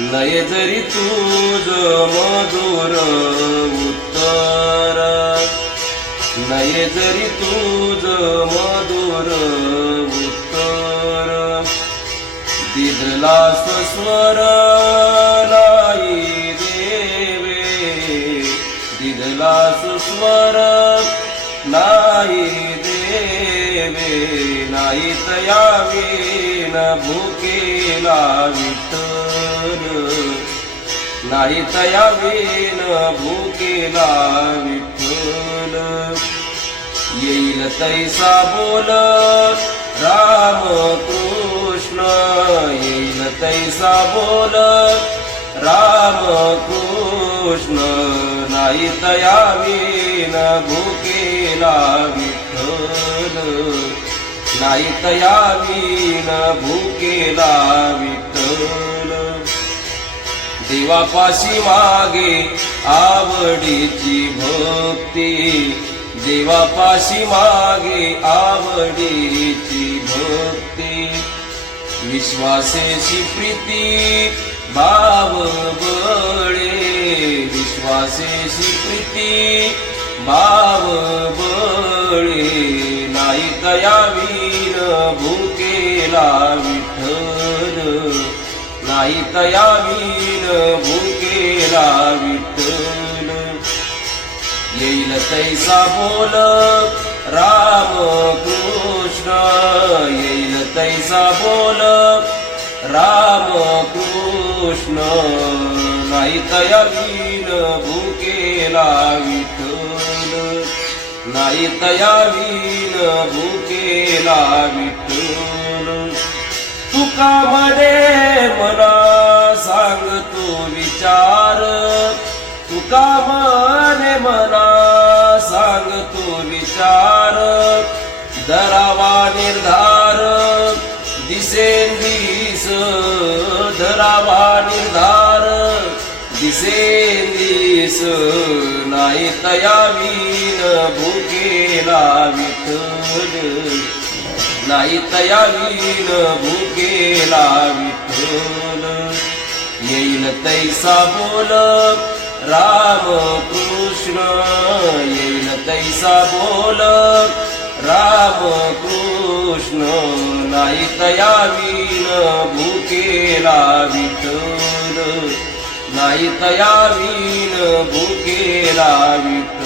नये जरी तुझ मधुर उत्तर, नये जरी तुझ मधुर उत्तर, दिदला स्वर नाही देवे, दिदला स्वर नाही देवे, नाही तयावीन भुकेला विठ्ठल, नाही तयावीन भुकेला विठ्ठल. येईल तैसा बोल राम कृष्ण, येईल तैसा बोल राम कृष्ण, नाही तयावीन भुकेला विठ्ठल, नाही तयावीन भुकेला विठ्ठल. देवापाशी मागे आवडीची भक्ती, देवापाशी मागे आवडीची भक्ती, विश्वासेची प्रीती भाव बळे, विश्वासेची प्रीती भाव बळे, नाही तयावीन भुकेला विठ्ठल, नाही तयावीन भुकेला विठ्ठल. येईल तैसा बोल राम कृष्ण, येईल तैसा बोल राम कृष्ण, नाही तयावीन भुकेला विठ्ठल, नाही तयावीन भुकेला विठ्ठल. तुका म्हणे मना सांगतो विचार, तुका म्हणे मना सांगतो विचार, धरावा निर्धार दिसेंदिस, धरावा निर्धार दिसेंदिस, नाही तयावीन भुकेला विठ्ठल, नाही तयावीन भुकेला विठ्ठल. येईल तैसा बोल राम कृष्ण, येईल तैसा बोल राम कृष्ण, नाही तयावीन भुकेला विठ्ठल, नाही तयावीन भुकेला विठ्ठल.